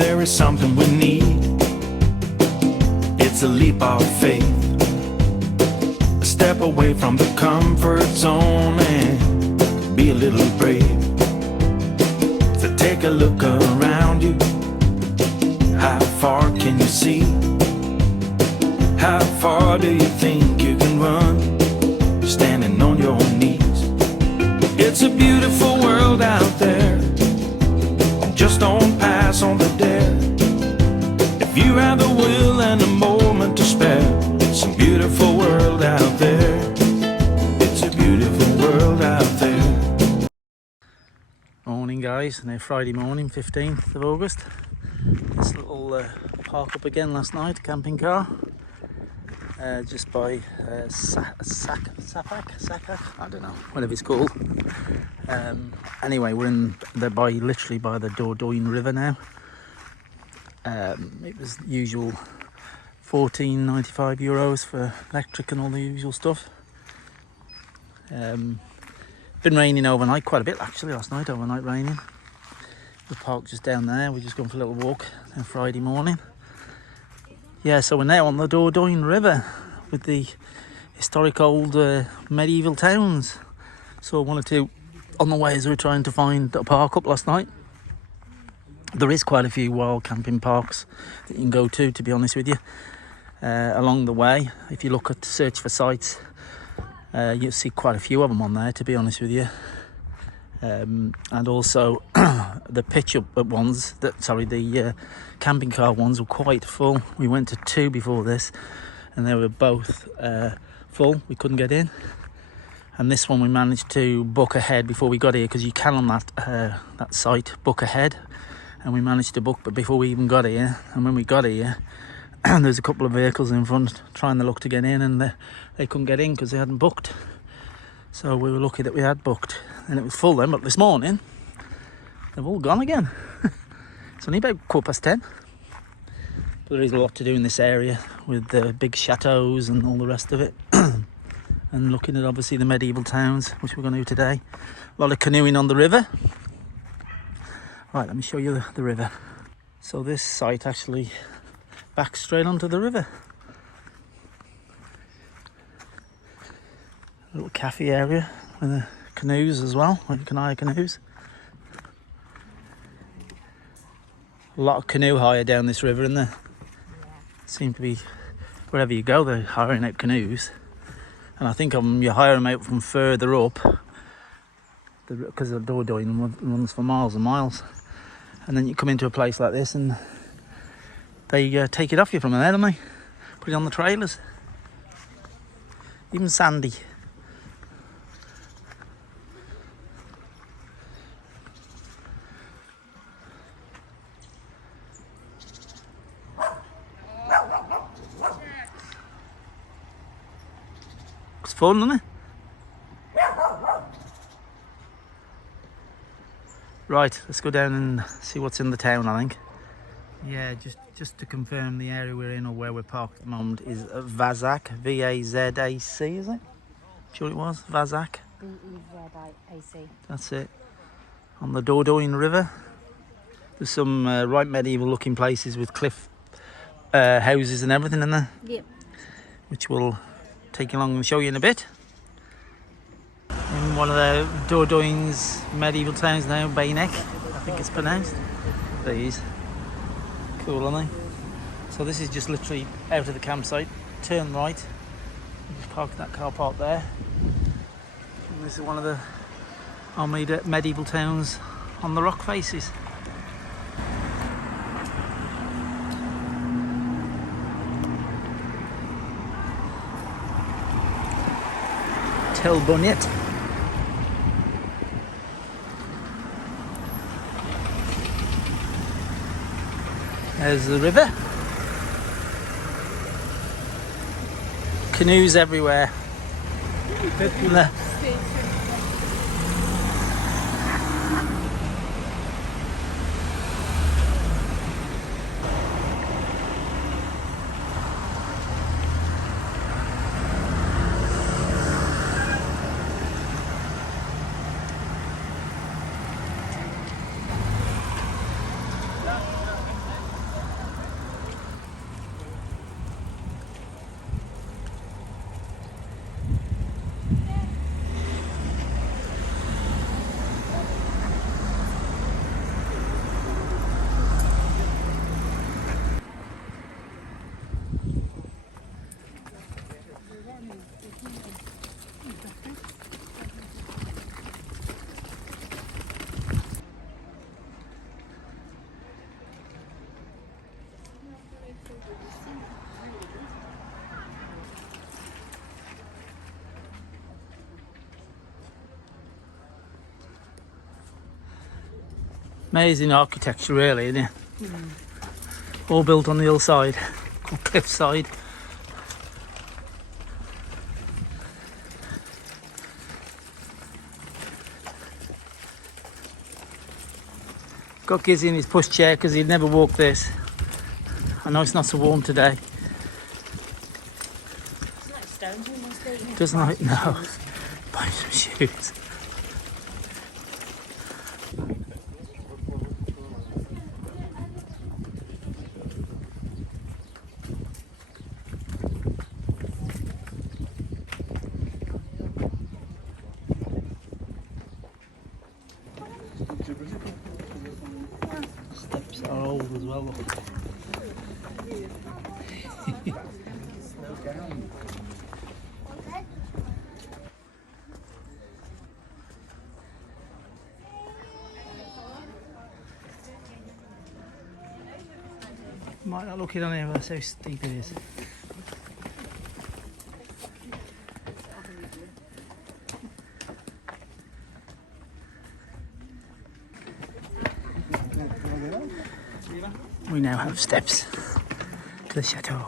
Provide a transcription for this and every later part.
there is something we need. It's a leap of faith, a step away from the comfort zone and be a little brave. So take a look around you. How far can you see? How far do you think you can run, standing on your knees? It's a beautiful world out there, just don't pass on the dare. If you have the will and a moment to spare, it's a beautiful world out there. It's a beautiful world out there. Morning guys, now Friday morning, 15th of August. This little park up again last night, camping car. Just by Sakak, I don't know, whatever it's called. Anyway, we're literally by the Dordogne River now. It was the usual €14.95 for electric and all the usual stuff. Been raining overnight quite a bit actually last night, overnight raining. The park just down there, we're just going for a little walk on Friday morning. Yeah, so we're now on the Dordogne River with the historic old medieval towns. So one or two on the way as we were trying to find a park up last night. There is quite a few wild camping parks that you can go to be honest with you, along the way. If you look at search for sites, you'll see quite a few of them on there, to be honest with you. And also the the camping car ones were quite full. We went to two before this and they were both full. We couldn't get in, and this one we managed to book ahead before we got here, because you can on that site book ahead, and we managed to book but before we even got here. And when we got here there's a couple of vehicles in front trying to look to get in, and they couldn't get in because they hadn't booked. So we were lucky that we had booked, and it was full then. But this morning they've all gone again. It's only about 10:15. But there is a lot to do in this area with the big chateaus and all the rest of it. And looking at obviously the medieval towns, which we're going to do today. A lot of canoeing on the river. Right, let me show you the river. So this site actually backs straight onto the river. A little cafe area with the canoes as well, where you can hire canoes. A lot of canoe hire down this river, and there seem to be, wherever you go they're hiring out canoes. And I think you hire them out from further up, because the Dordogne runs for miles and miles, and then you come into a place like this and they take it off you from there, don't they? Put it on the trailers. Even sandy. It's fun, isn't it? Right, let's go down and see what's in the town, I think. Yeah, just to confirm, the area we're in, or where we're parked at the moment, is Vazac, V-A-Z-A-C, is it? Sure it was, Vazac. V-E-Z-I-A-C. That's it. On the Dordogne River. There's some right medieval looking places with cliff houses and everything in there. Yep. Which we'll take you along and show you in a bit. In one of the Dordoigne's medieval towns now, Baynec, I think it's pronounced. There he is. Cool, aren't they? So this is just literally out of the campsite. Turn right. Just park that car park there. And this is one of the medieval towns on the rock faces. Tel Bonnet. There's the river. Canoes everywhere. Amazing architecture, really, isn't it? All built on the hillside, or cliffside. Got Gizzy in his pushchair because he'd never walk this. I know it's not so warm today. Doesn't like, no. Buy some shoes. Steps are old as well. Might not look it on here, but that's how steep it is. We now have steps to the chateau.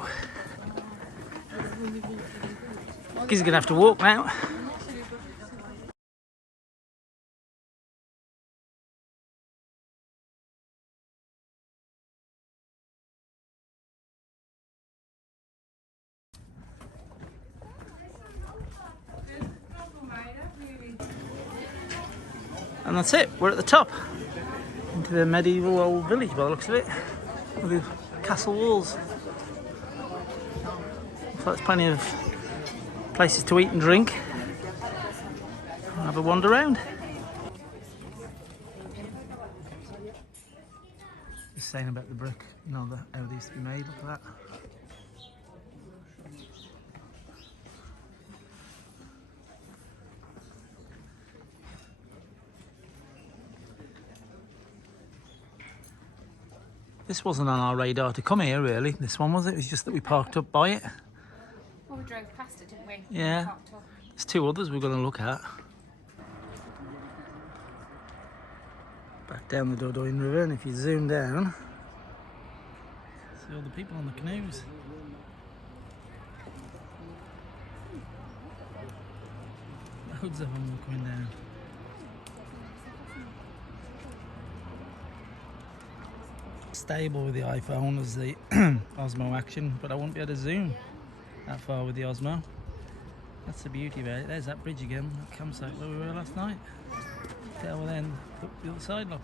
He's gonna have to walk now. And that's it, we're at the top. Into the medieval old village by the looks of it. With the castle walls. So there's plenty of places to eat and drink. I'll have a wander around. Just saying about the brick, you know, how they used to be made, look at that. This wasn't on our radar to come here, really. This one, was it? It was just that we parked up by it. Well, we drove past it, didn't we? Yeah. There's two others we're going to look at. Back down the Dordogne River, and if you zoom down, see all the people on the canoes. Loads of them are coming down. Stable with the iPhone as the Osmo Action, but I won't be able to zoom that far with the Osmo. That's the beauty about it. There's that bridge again, that campsite where we were last night. Down then, look, the other side, look.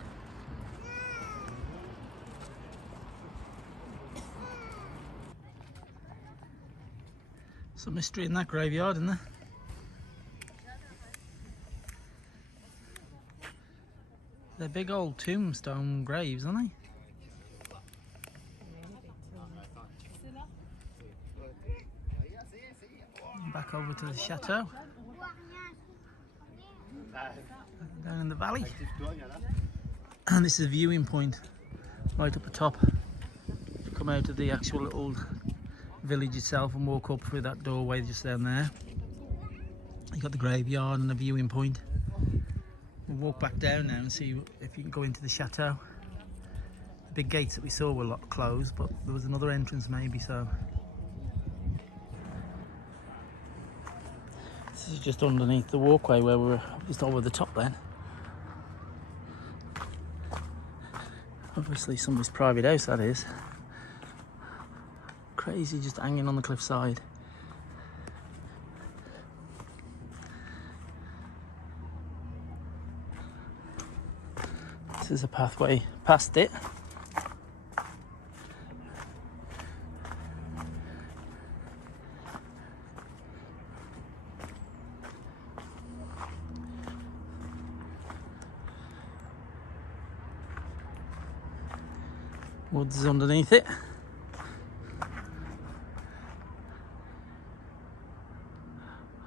Some mystery in that graveyard, isn't there? They're big old tombstone graves, aren't they? Back over to the chateau. Down in the valley. And this is a viewing point right up the top. You come out of the actual little village itself and walk up through that doorway just down there. You've got the graveyard and a viewing point. We'll walk back down now and see if you can go into the chateau. The big gates that we saw were closed, but there was another entrance maybe, so. This is just underneath the walkway where we were just over the top then. Obviously somebody's private house, that is. Crazy, just hanging on the cliffside. This is a pathway past it. Woods is underneath it.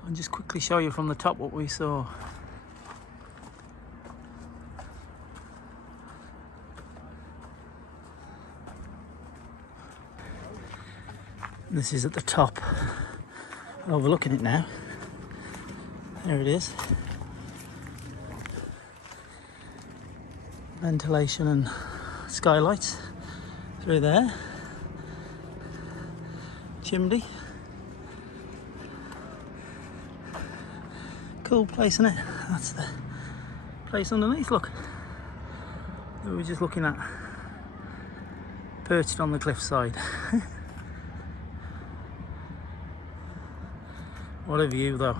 I'll just quickly show you from the top what we saw. This is at the top, overlooking it now. There it is. ventilation and skylights through there. Chimney. Cool place, isn't it? That's the place underneath, look. We were just looking at, perched on the cliffside. What a view though.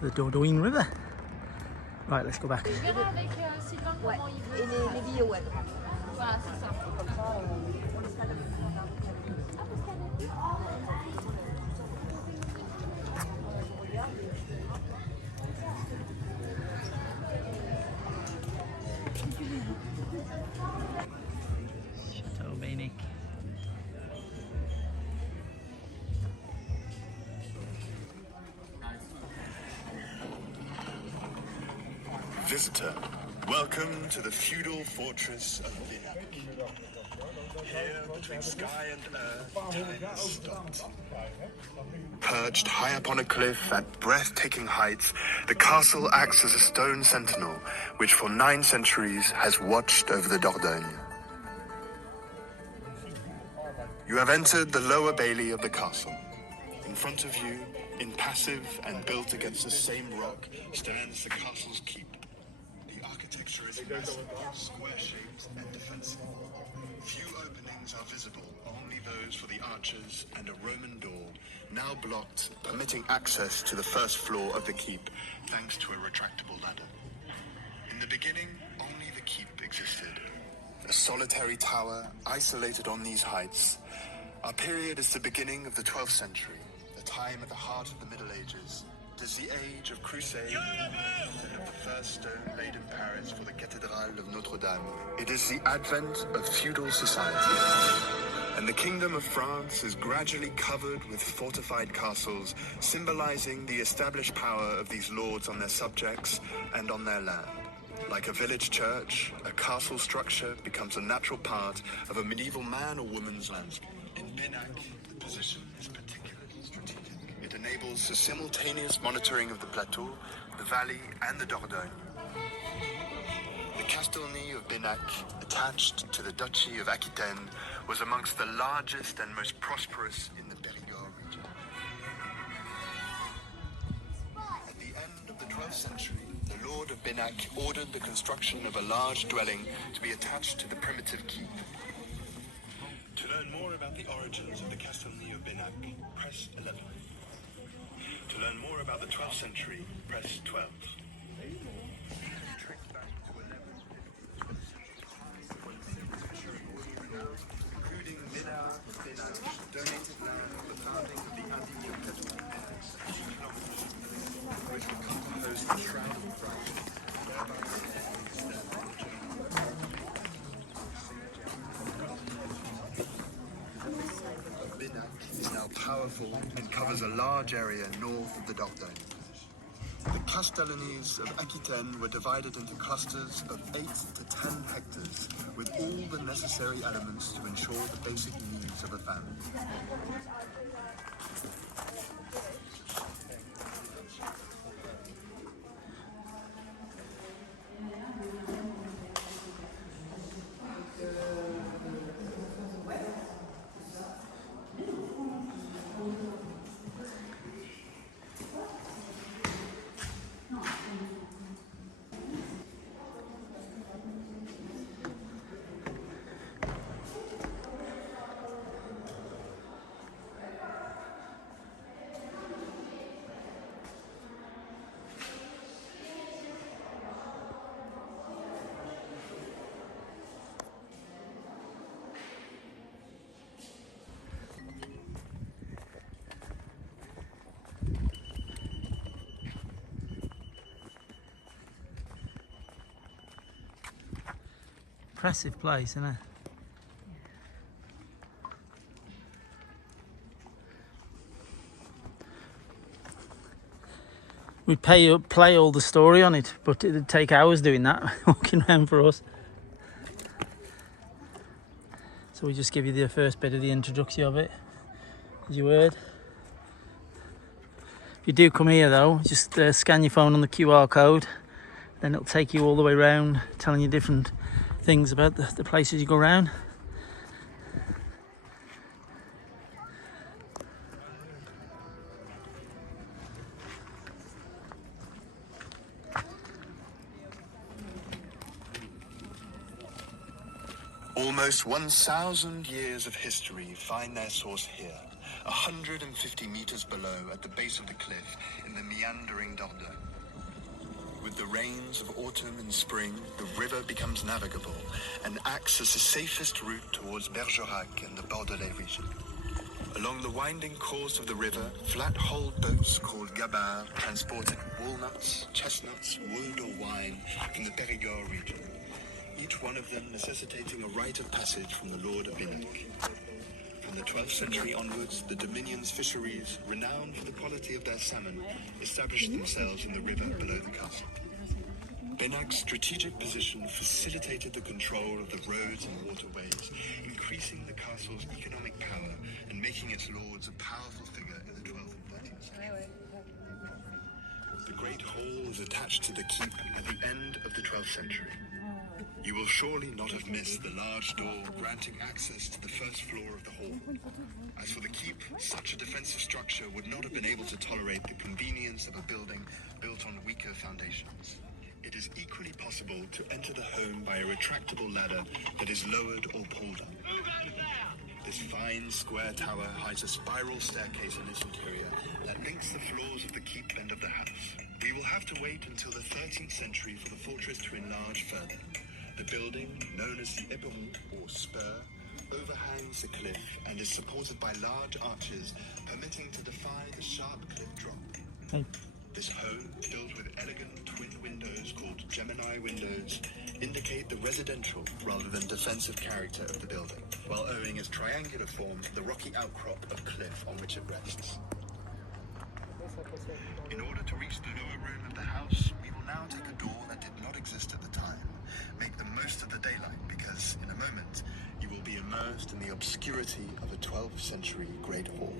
The Dordogne River. Right, let's go back. Ouais, et les billets web. Voilà, c'est ça. Visitor, welcome to the feudal fortress of Binac. Here, between sky and earth, time has stopped. Perched high up on a cliff at breathtaking heights, the castle acts as a stone sentinel, which for 9 centuries has watched over the Dordogne. You have entered the lower bailey of the castle. In front of you, impassive and built against the same rock, stands the castle's keep. The architecture is massive, square-shaped and defensive. Few openings are visible, only those for the archers and a Roman door, now blocked, permitting access to the first floor of the keep, thanks to a retractable ladder. In the beginning, only the keep existed. A solitary tower, isolated on these heights. Our period is the beginning of the 12th century, a time at the heart of the Middle Ages. It is the age of crusade and of the first stone laid in Paris for the Cathedral of Notre Dame. It is the advent of feudal society. And the Kingdom of France is gradually covered with fortified castles, symbolizing the established power of these lords on their subjects and on their land. Like a village church, a castle structure becomes a natural part of a medieval man or woman's landscape. In Binac, the position is particularly strategic. It enables the simultaneous monitoring of the plateau, the valley, and the Dordogne. The Castelnay of Binac, attached to the Duchy of Aquitaine, was amongst the largest and most prosperous in the Périgord region. At the end of the 12th century, the Lord of Binac ordered the construction of a large dwelling to be attached to the primitive keep. To learn more about the origins of the Castelnay of Binac, press 11. To learn more about the 12th century, press 12. Including Mina, Binac, donated land for the founding of the Indigné Catholic Annex, 2 kilometers, which will come to host the Shrine of Christ, Binac is now powerful and covers a large area north of the Dordogne. The Castellanies of Aquitaine were divided into clusters of 8 to 10 hectares, with all the necessary elements to ensure the basic needs of a family. Impressive place, isn't it? We'd play all the story on it, but it'd take hours doing that, walking around for us. So we just give you the first bit of the introduction of it, as you heard. If you do come here though, just scan your phone on the QR code Then it'll take you all the way around, telling you different things about the places you go around. Almost 1,000 years of history find their source here, 150 meters below at the base of the cliff in the meandering Dordogne. With the rains of autumn and spring, the river becomes navigable and acts as the safest route towards Bergerac and the Bordelais region. Along the winding course of the river, flat-hulled boats called gabarres transported walnuts, chestnuts, wood or wine from the Périgord region, each one of them necessitating a rite of passage from the Lord of Binac. From the 12th century onwards, the Dominion's fisheries, renowned for the quality of their salmon, established themselves in the river below the castle. Binac's strategic position facilitated the control of the roads and waterways, increasing the castle's economic power and making its lords a powerful figure in the 12th and 13th centuries. The Great Hall is attached to the keep at the end of the 12th century. You will surely not have missed the large door granting access to the first floor of the hall. As for the keep, such a defensive structure would not have been able to tolerate the convenience of a building built on weaker foundations. It is equally possible to enter the home by a retractable ladder that is lowered or pulled up. This fine square tower hides a spiral staircase in its interior that links the floors of the keep end of the house. We will have to wait until the 13th century for the fortress to enlarge further. The building, known as the Éperon or spur, overhangs the cliff and is supported by large arches, permitting to defy the sharp cliff drop. This home, built with elegant twin windows called Gemini windows, indicate the residential rather than defensive character of the building, while owing its triangular form to the rocky outcrop of cliff on which it rests. In order to reach the lower room of the house, we will now take a door that did not exist at the time. Make the most of the daylight, because in a moment you will be immersed in the obscurity of a 12th century Great Hall.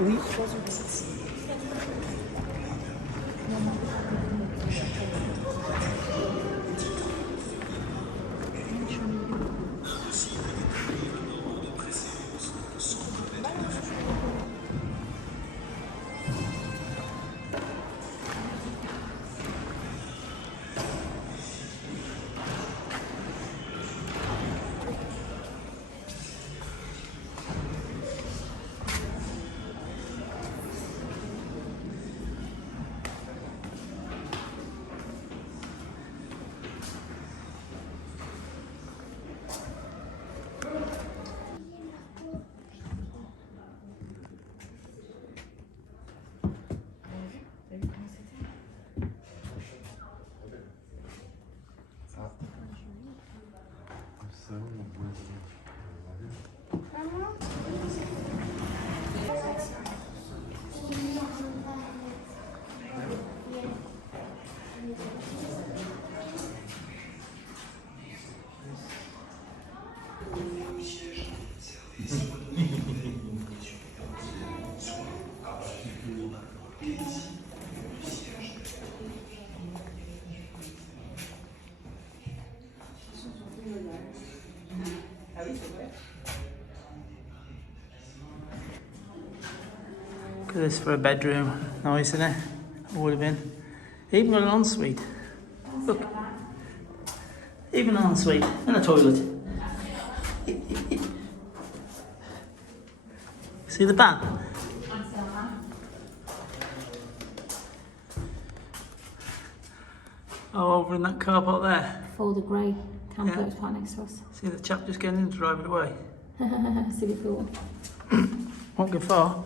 Oui. at this for a bedroom. Nice, isn't it? It would have been. Even got an ensuite. Look. Even an ensuite and a toilet. See the bath? Oh, over in that car park there. For the grey camper Yeah. was quite next to us. See the chap just getting in to drive it away. Silly fool. Won't go far.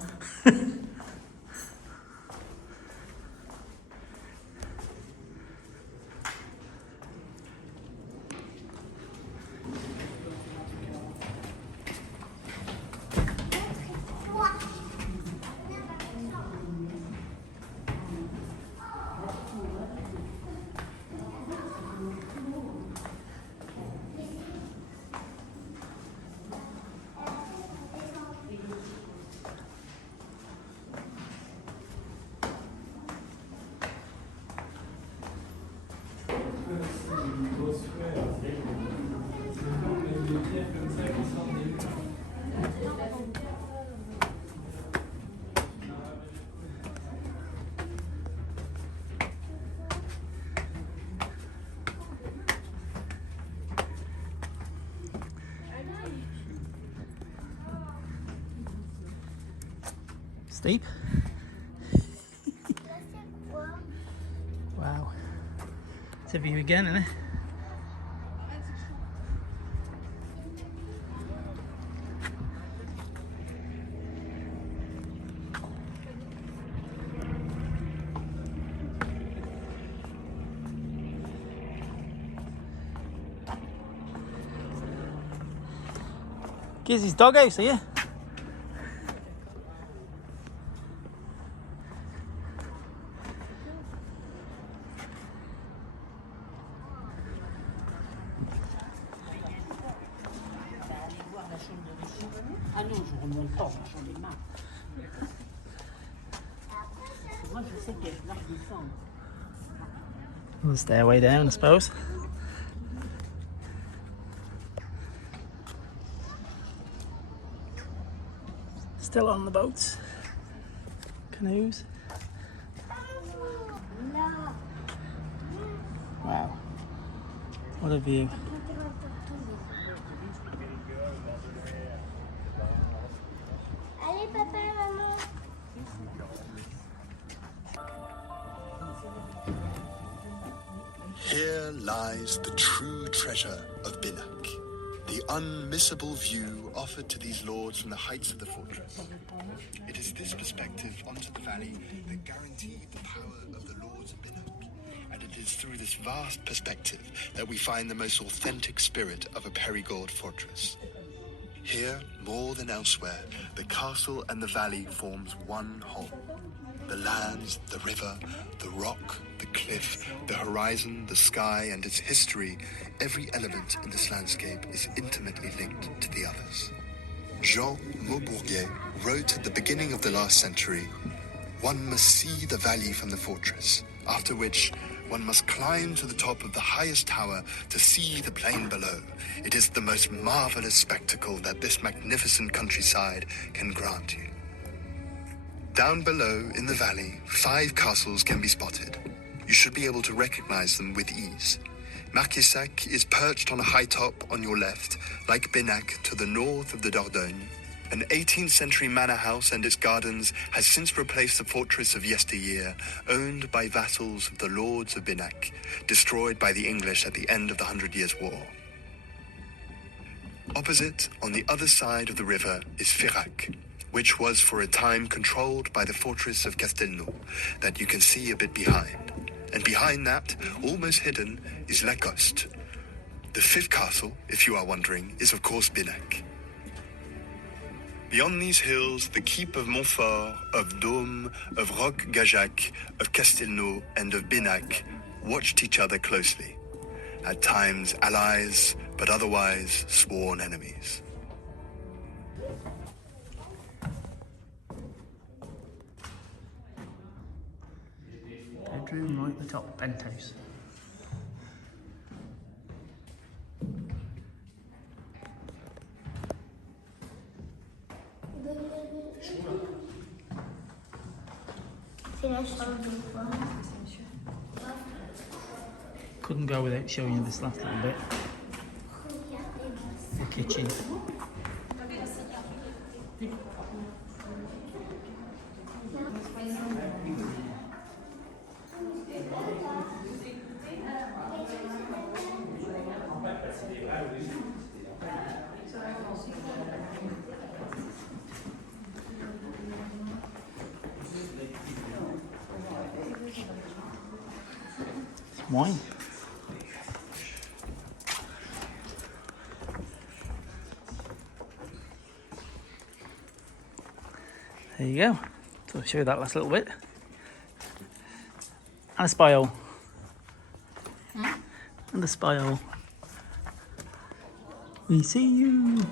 Steep. Wow. It's a view again, isn't it? Gizzy's doghouse, are you? Ah non, je remonte pas, j'en ai marre. Moi, je sais qu'il y a plein de descendre. The stairway down, I suppose. Still on the boats. Canoes. Wow. What a view. Allez, papa et maman. Here lies the true treasure of Binak, the unmissable view offered to these lords from the heights of the fortress. It is this perspective onto the valley that guaranteed the power of the lords of Binak, and it is through this vast perspective that we find the most authentic spirit of a Perigord fortress. Here, more than elsewhere, the castle and the valley forms one whole. The lands, the river, the rock, the cliff, the horizon, the sky, and its history, every element in this landscape is intimately linked to the others. Jean Maubourguet wrote at the beginning of the last century, "One must see the valley from the fortress, after which one must climb to the top of the highest tower to see the plain below. It is the most marvelous spectacle that this magnificent countryside can grant you." Down below in the valley, 5 castles can be spotted. You should be able to recognize them with ease. Marquissac is perched on a high top on your left, like Benac to the north of the Dordogne. An 18th century manor house and its gardens has since replaced the fortress of yesteryear, owned by vassals of the lords of Benac, destroyed by the English at the end of the 100 Years' War. Opposite, on the other side of the river, is Firac, which was for a time controlled by the fortress of Castelnau, that you can see a bit behind. And behind that, almost hidden, is Lacoste. The 5th castle, if you are wondering, is of course Benac. Beyond these hills, the keep of Montfort, of Dôme, of Roch-Gajac, of Castelnau, and of Benac watched each other closely. At times allies, but otherwise sworn enemies. Bedroom right at the top, penthouse. C'est la chambre de quoi? Couldn't go without showing you this last little bit. The kitchen. Wine. There you go. So I'll show you that last little bit. And a spy hole. And the spy hole. We see you.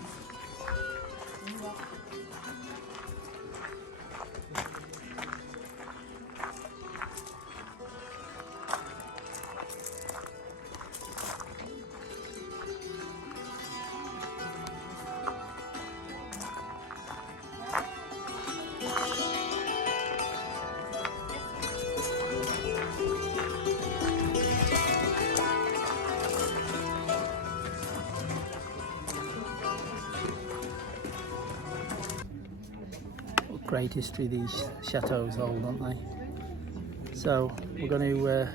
Great history these chateaux hold, don't they? So we're going to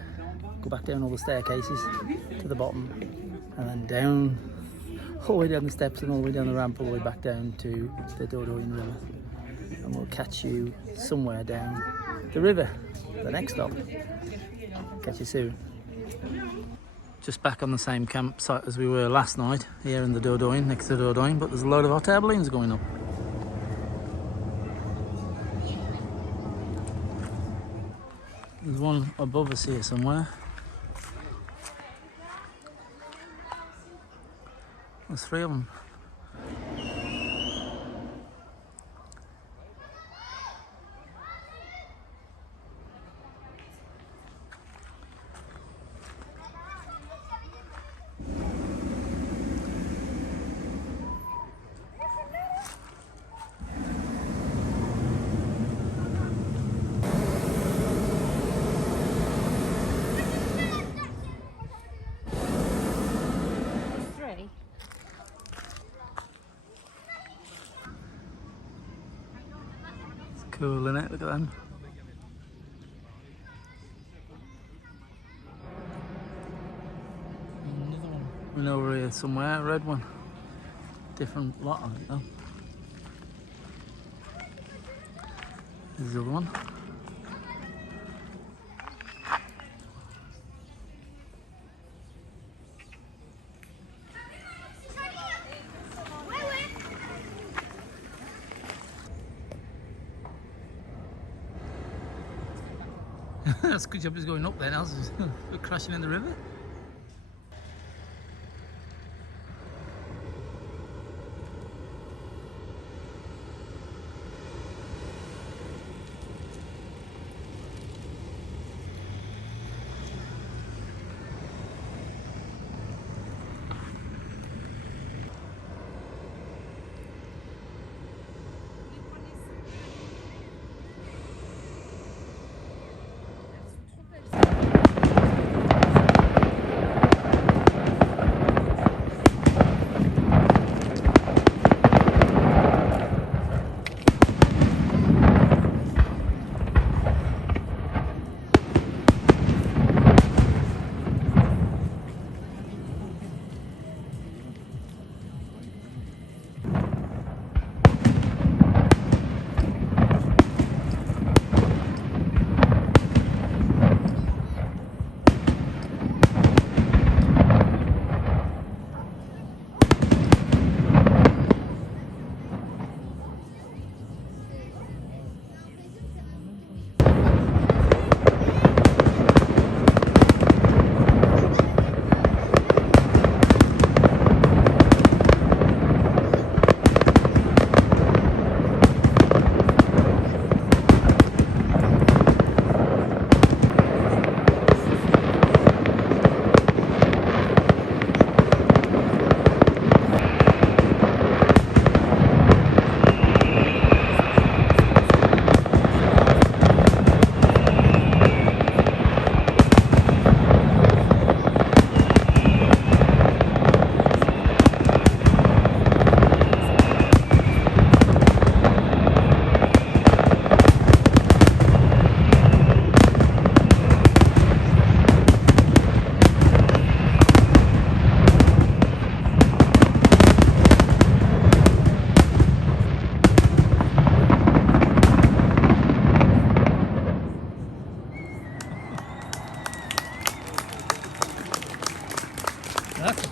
go back down all the staircases to the bottom and then down all the way down the steps and all the way down the ramp all the way back down to the Dordogne River, and we'll catch you somewhere down the river, the next stop. Catch you soon. Just back on the same campsite as we were last night here in the Dordogne, next to Dordogne, but there's a load of hot air balloons going up. There's one above us here somewhere. There's 3 of them. Cool, isn't it? Look at them. Another one. One over here somewhere, a red one. Different lot on it though. There's the other one. That's a good job it's going up then, else we're crashing in the river.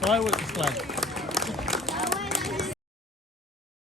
Firework display.